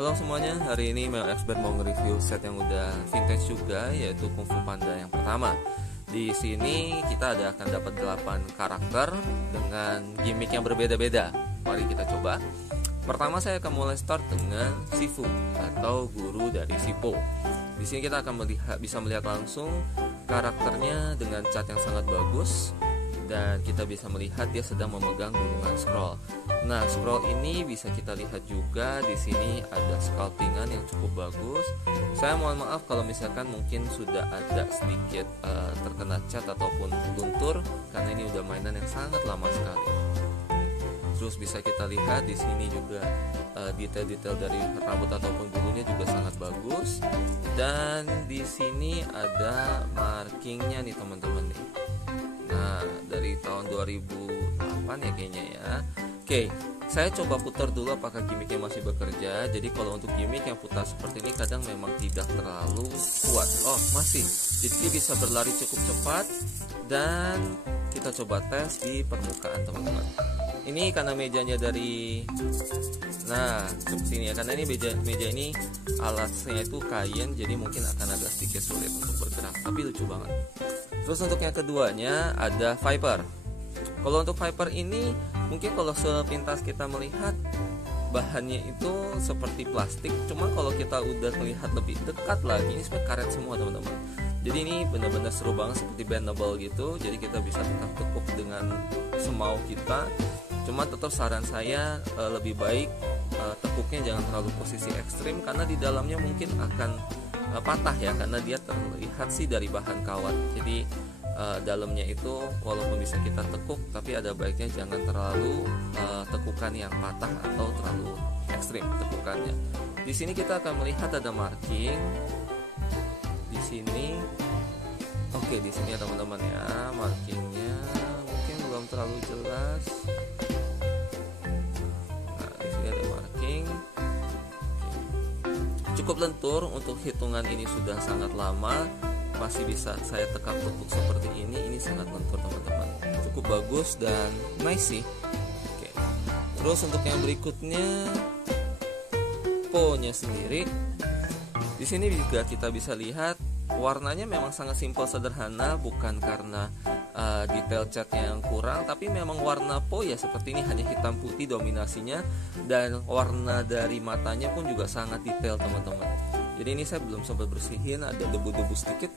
Halo semuanya, hari ini Mel Expert mau nge-review set yang udah vintage juga, yaitu Kung Fu Panda yang pertama. Di sini kita akan dapat 8 karakter dengan gimmick yang berbeda-beda. Mari kita coba. Pertama saya akan mulai start dengan Sifu atau guru dari Sipo. Di sini kita akan bisa melihat langsung karakternya dengan cat yang sangat bagus. Dan kita bisa melihat dia sedang memegang gunungan scroll. Nah, scroll ini bisa kita lihat juga di sini ada sculptingan yang cukup bagus. Saya mohon maaf kalau misalkan mungkin sudah ada sedikit terkena cat ataupun luntur karena ini udah mainan yang sangat lama sekali. Terus bisa kita lihat di sini juga detail-detail dari rambut ataupun bulunya juga sangat bagus. Dan di sini ada markingnya nih teman-teman nih. Nah, dari tahun 2008 ya kayaknya ya. Oke, saya coba putar dulu apakah gimmicknya masih bekerja. Jadi kalau untuk gimmick yang putar seperti ini kadang memang tidak terlalu kuat. Oh, masih. Jadi dia bisa berlari cukup cepat. Dan kita coba tes di permukaan teman-teman. Ini karena mejanya dari sini ya, karena ini meja ini alatnya itu kain, jadi mungkin akan agak sedikit sulit untuk bergerak, tapi lucu banget. Terus untuk yang keduanya ada Viper. Kalau untuk Viper ini mungkin kalau sepintas kita melihat bahannya itu seperti plastik, cuma kalau kita udah melihat lebih dekat lagi ini sebenarnya karet semua teman-teman. Jadi ini benar-benar seru banget, seperti bendable gitu. Jadi kita bisa tekuk dengan semau kita. Cuma tetap saran saya lebih baik tekuknya jangan terlalu posisi ekstrim karena di dalamnya mungkin akan patah ya, karena dia terlihat sih dari bahan kawat. Jadi dalamnya itu walaupun bisa kita tekuk, tapi ada baiknya jangan terlalu tekukan yang patah atau terlalu ekstrim tekukannya. Di sini kita akan melihat ada marking. Di sini, oke, di sini ya teman-teman ya, markingnya mungkin belum terlalu jelas. Nah, di sini ada marking. Cukup lentur, untuk hitungan ini sudah sangat lama. Masih bisa saya tekuk seperti ini sangat lentur teman-teman. Cukup bagus dan nice sih. Oke. Terus untuk yang berikutnya, Po-nya sendiri. Di sini juga kita bisa lihat warnanya memang sangat simpel sederhana, bukan karena detail catnya yang kurang, tapi memang warna Po ya seperti ini, hanya hitam putih dominasinya, dan warna dari matanya pun juga sangat detail teman-teman. Jadi ini saya belum sempat bersihin, ada debu-debu sedikit.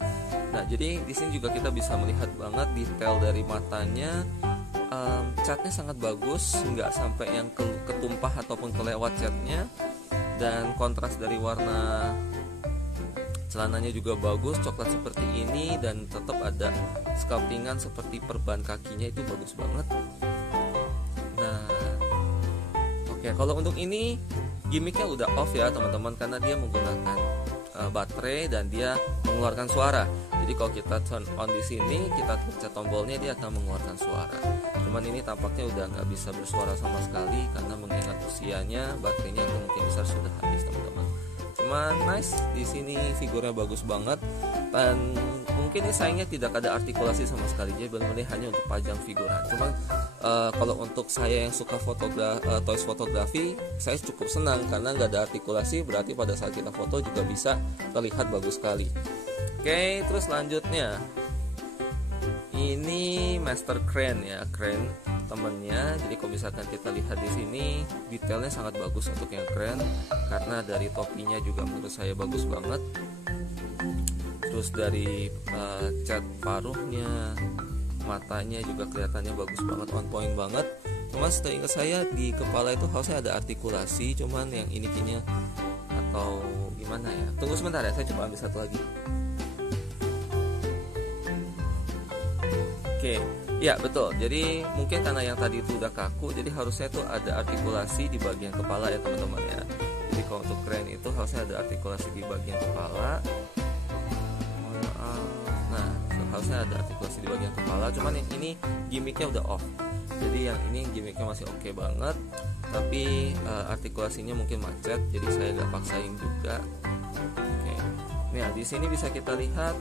Nah, jadi di sini juga kita bisa melihat banget detail dari matanya. Catnya sangat bagus, nggak sampai yang ketumpah ataupun kelewat catnya. Dan kontras dari warna celananya juga bagus, coklat seperti ini, dan tetap ada sculptingan seperti perban kakinya, itu bagus banget. Nah, oke, kalau untuk ini gimmicknya udah off ya teman-teman, karena dia menggunakan baterai dan dia mengeluarkan suara. Jadi kalau kita turn on di sini, kita pencet tombolnya, dia akan mengeluarkan suara. Cuman ini tampaknya udah nggak bisa bersuara sama sekali karena mengingat usianya, baterainya kemungkinan besar sudah habis teman-teman. Cuman nice, di sini figurnya bagus banget, dan mungkin ini sayangnya tidak ada artikulasi sama sekali, jadi benar-benar hanya untuk pajang figuran. Cuman kalau untuk saya yang suka toys fotografi, saya cukup senang karena nggak ada artikulasi, berarti pada saat kita foto juga bisa terlihat bagus sekali. Oke, terus lanjutnya ini Master Crane ya, Crane temennya. Jadi kalau misalkan kita lihat di sini, detailnya sangat bagus untuk yang Crane, karena dari topinya juga menurut saya bagus banget. Terus dari cat paruhnya, matanya juga kelihatannya bagus banget, on point banget. Cuma seingat saya di kepala itu harusnya ada artikulasi, cuman yang ini kayaknya atau gimana ya. Tunggu sebentar ya, saya coba ambil satu lagi. Oke, ya betul. Jadi mungkin karena yang tadi itu udah kaku, jadi harusnya tuh ada artikulasi di bagian kepala ya teman-teman ya. Jadi kalau untuk Crane itu harusnya ada artikulasi di bagian kepala. Nah, harusnya ada artikulasi di bagian kepala. Cuman yang ini gimmicknya udah off. Jadi yang ini gimmicknya masih oke banget, tapi artikulasinya mungkin macet. Jadi saya gak paksain juga. Oke. Nah, di sini bisa kita lihat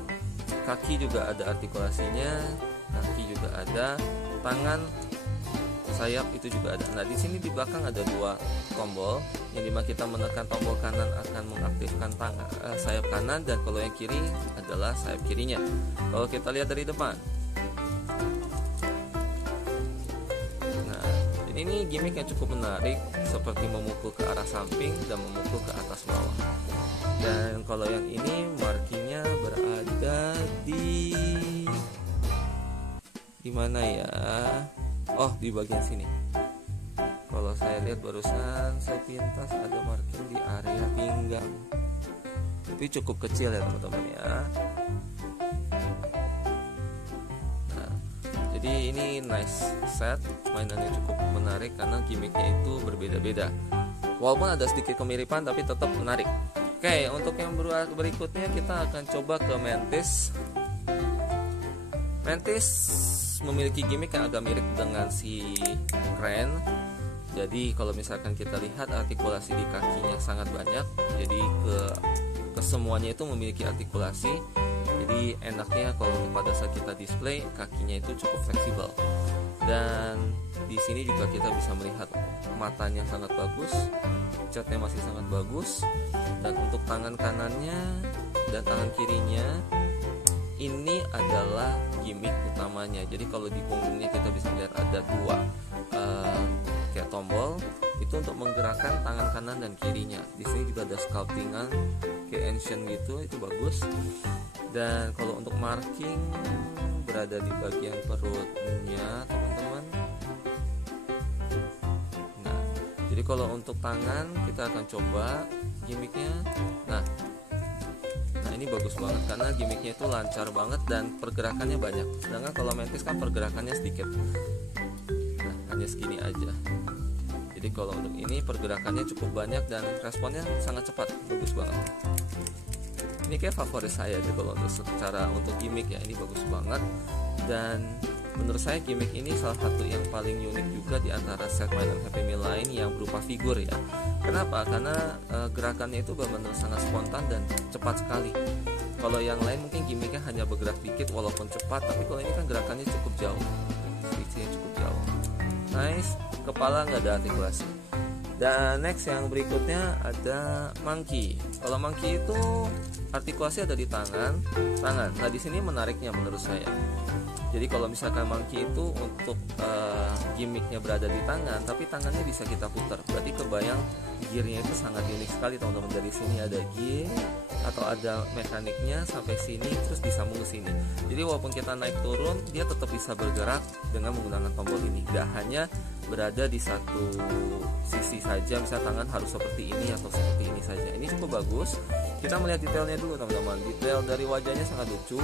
kaki juga ada artikulasinya. Kaki juga ada, tangan sayap itu juga ada. Nah di sini di belakang ada 2 tombol, yang dimana kita menekan tombol kanan akan mengaktifkan sayap kanan, dan kalau yang kiri adalah sayap kirinya. Kalau kita lihat dari depan, nah ini gimmick yang cukup menarik, seperti memukul ke arah samping dan memukul ke atas bawah. Dan kalau yang ini markingnya berada di mana ya? Oh, di bagian sini. Kalau saya lihat barusan sepintas ada marking di area pinggang, tapi cukup kecil ya teman-teman ya. Nah, jadi ini nice set, mainannya cukup menarik karena gimmicknya itu berbeda-beda. Walaupun ada sedikit kemiripan tapi tetap menarik. Oke, untuk yang berikutnya kita akan coba ke Mantis. Mantis memiliki gimmick yang agak mirip dengan si Crane. Jadi kalau misalkan kita lihat artikulasi di kakinya sangat banyak. Jadi kesemuanya itu memiliki artikulasi. Jadi enaknya kalau pada saat kita display, kakinya itu cukup fleksibel. Dan di sini juga kita bisa melihat matanya sangat bagus, catnya masih sangat bagus. Dan untuk tangan kanannya dan tangan kirinya ini adalah gimmick utamanya. Jadi kalau di punggungnya kita bisa lihat ada 2 kayak tombol, itu untuk menggerakkan tangan kanan dan kirinya. Di sini juga ada sculptingan kayak ancient gitu, itu bagus. Dan kalau untuk marking berada di bagian perutnya teman-teman. Nah, jadi kalau untuk tangan kita akan coba gimmicknya. Nah ini bagus banget karena gimmicknya itu lancar banget dan pergerakannya banyak. Sedangkan kalau Mantis kan pergerakannya sedikit. Nah, hanya segini aja. Jadi kalau untuk ini pergerakannya cukup banyak dan responnya sangat cepat, bagus banget. Ini kayak favorit saya aja kalau untuk gimmick ya, ini bagus banget. Dan menurut saya gimmick ini salah satu yang paling unik juga di antara set mainan Happy Meal lain yang berupa figur ya. Kenapa? Karena gerakannya itu benar-benar sangat spontan dan cepat sekali. Kalau yang lain mungkin gimmicknya hanya bergerak dikit walaupun cepat, tapi kalau ini kan gerakannya cukup jauh, switchnya cukup jauh. Nice, kepala nggak ada artikulasi. Dan next yang berikutnya ada Monkey. Kalau Monkey itu artikulasi ada di tangan. Nah di sini menariknya menurut saya. Jadi kalau misalkan Monkey itu untuk gimmicknya berada di tangan, tapi tangannya bisa kita putar. Berarti kebayang gearnya itu sangat unik sekali teman-teman. Dari sini ada gear atau ada mekaniknya sampai sini terus disambung ke sini. Jadi walaupun kita naik turun, dia tetap bisa bergerak dengan menggunakan tombol ini. Gak hanya berada di satu sisi saja, misalnya tangan harus seperti ini atau seperti ini saja. Ini cukup bagus. Kita melihat detailnya dulu teman-teman. Detail dari wajahnya sangat lucu.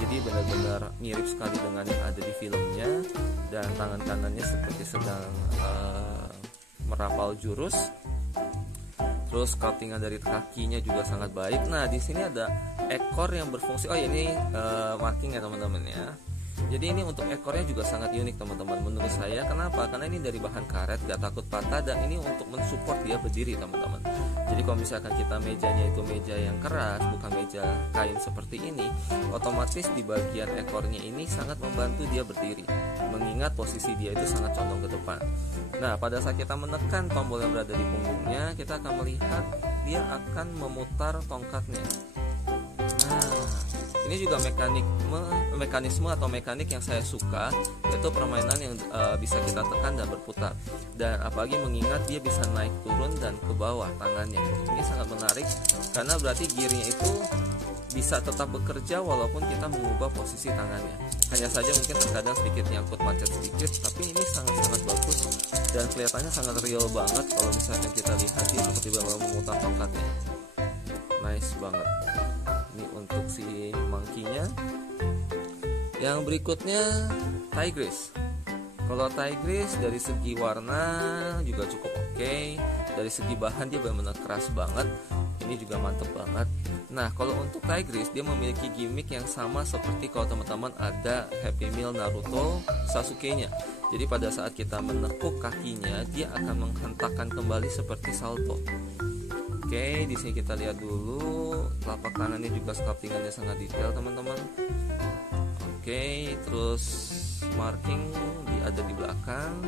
Jadi benar-benar mirip sekali dengan yang ada di filmnya. Dan tangan kanannya seperti sedang merapal jurus. Terus sculptingan dari kakinya juga sangat baik. Nah di sini ada ekor yang berfungsi. Oh ini marking ya teman-teman ya. Jadi ini untuk ekornya juga sangat unik teman-teman menurut saya. Kenapa? Karena ini dari bahan karet, gak takut patah, dan ini untuk mensupport dia berdiri teman-teman. Jadi kalau misalkan kita mejanya itu meja yang keras, bukan meja kain seperti ini, otomatis di bagian ekornya ini sangat membantu dia berdiri, mengingat posisi dia itu sangat condong ke depan. Nah pada saat kita menekan tombol yang berada di punggungnya, kita akan melihat dia akan memutar tongkatnya. Nah ini juga mekanisme atau mekanik yang saya suka, yaitu permainan yang bisa kita tekan dan berputar. Dan apalagi mengingat dia bisa naik turun dan ke bawah tangannya. Ini sangat menarik karena berarti gearnya itu bisa tetap bekerja walaupun kita mengubah posisi tangannya. Hanya saja mungkin terkadang sedikit nyangkut macet sedikit, tapi ini sangat-sangat bagus dan kelihatannya sangat real banget kalau misalnya kita lihat dia seperti memutar tongkatnya. Nice banget. Ini untuk si monkey-nya. Yang berikutnya Tigris. Kalau Tigris dari segi warna juga cukup oke. Dari segi bahan dia benar-benar keras banget. Ini juga mantep banget. Nah kalau untuk Tigris dia memiliki gimmick yang sama seperti kalau teman-teman ada Happy Meal Naruto Sasuke-nya. Jadi pada saat kita menekuk kakinya, dia akan menghentakkan kembali seperti salto. Oke, di sini kita lihat dulu telapak tangannya juga sculptingannya sangat detail teman-teman. Oke, terus marking ada di belakang,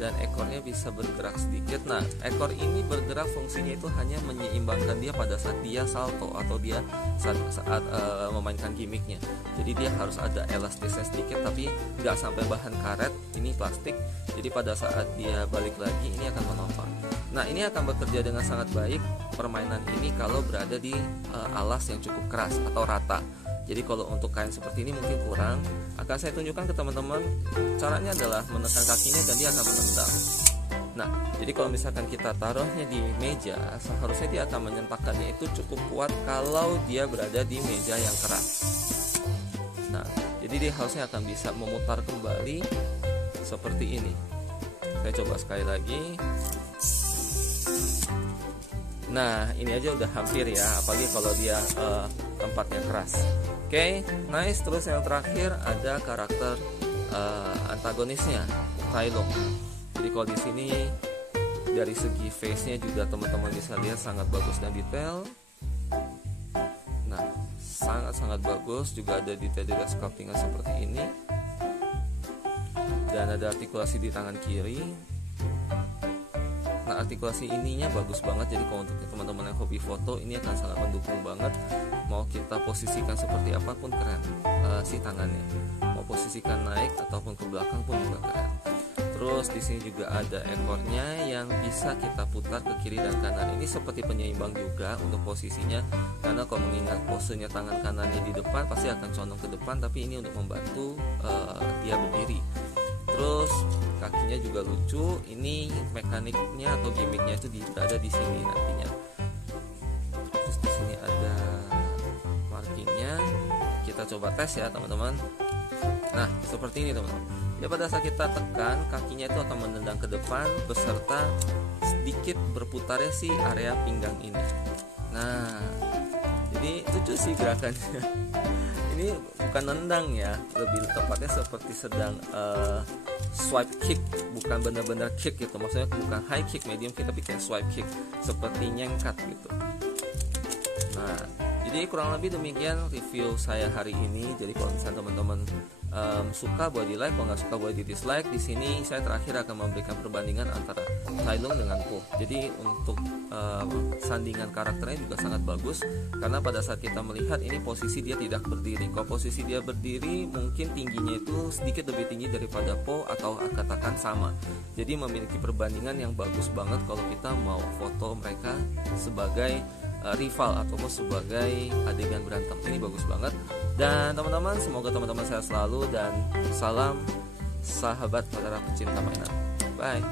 dan ekornya bisa bergerak sedikit. Nah, ekor ini bergerak fungsinya itu hanya menyeimbangkan dia pada saat dia salto atau dia saat memainkan gimmicknya. Jadi dia harus ada elastisnya sedikit, tapi nggak sampai bahan karet, ini plastik. Jadi pada saat dia balik lagi ini akan menopang. Nah, ini akan bekerja dengan sangat baik permainan ini kalau berada di alas yang cukup keras atau rata. Jadi kalau untuk kain seperti ini mungkin kurang, akan saya tunjukkan ke teman-teman. Caranya adalah menekan kakinya dan dia akan menendang. Nah, jadi kalau misalkan kita taruhnya di meja, seharusnya dia akan menyentakkannya itu cukup kuat kalau dia berada di meja yang keras. Nah, jadi dia harusnya akan bisa memutar kembali seperti ini. Saya coba sekali lagi. Nah, ini aja udah hampir ya, apalagi kalau dia tempatnya keras. Oke, nice. Terus yang terakhir ada karakter antagonisnya, Tai Lung. Jadi kalau di sini dari segi face-nya juga teman-teman bisa lihat sangat bagus dan detail. Nah, sangat-sangat bagus. Juga ada detail-detail sculptingnya seperti ini. Dan ada artikulasi di tangan kiri. Nah, artikulasi ininya bagus banget. Jadi kalau untuk teman-teman yang hobi foto, ini akan sangat mendukung banget. Mau kita posisikan seperti apapun keren si tangannya. Mau posisikan naik ataupun ke belakang pun juga keren. Terus di sini juga ada ekornya yang bisa kita putar ke kiri dan kanan. Ini seperti penyeimbang juga untuk posisinya. Karena kalau mengingat posenya tangan kanannya di depan pasti akan condong ke depan, tapi ini untuk membantu dia berdiri. Terus kakinya juga lucu. Ini mekaniknya atau gimmicknya itu berada di sini nantinya. Terus di sini ada markingnya. Kita coba tes ya teman-teman. Nah, seperti ini teman-teman. Ya, pada saat kita tekan, kakinya itu akan menendang ke depan beserta sedikit berputarnya si area pinggang ini. Nah, jadi lucu sih gerakannya. Ini bukan nendang ya, lebih tepatnya seperti sedang swipe kick, bukan benar-benar kick gitu. Maksudnya bukan high kick, medium kick, tapi kayak swipe kick, seperti nyengkat gitu. Nah, jadi kurang lebih demikian review saya hari ini. Jadi kalau misalnya teman-teman suka boleh di like, kalau nggak suka boleh di dislike. Di sini saya terakhir akan memberikan perbandingan antara Tai Lung dengan Po. Jadi untuk sandingan karakternya juga sangat bagus, karena pada saat kita melihat ini posisi dia tidak berdiri. Kalau posisi dia berdiri mungkin tingginya itu sedikit lebih tinggi daripada Po, atau katakan sama. Jadi memiliki perbandingan yang bagus banget kalau kita mau foto mereka sebagai rival ataupun sebagai adegan berantem. Ini bagus banget. Dan teman-teman, semoga teman-teman sehat selalu, dan salam sahabat para pecinta mainan. Bye.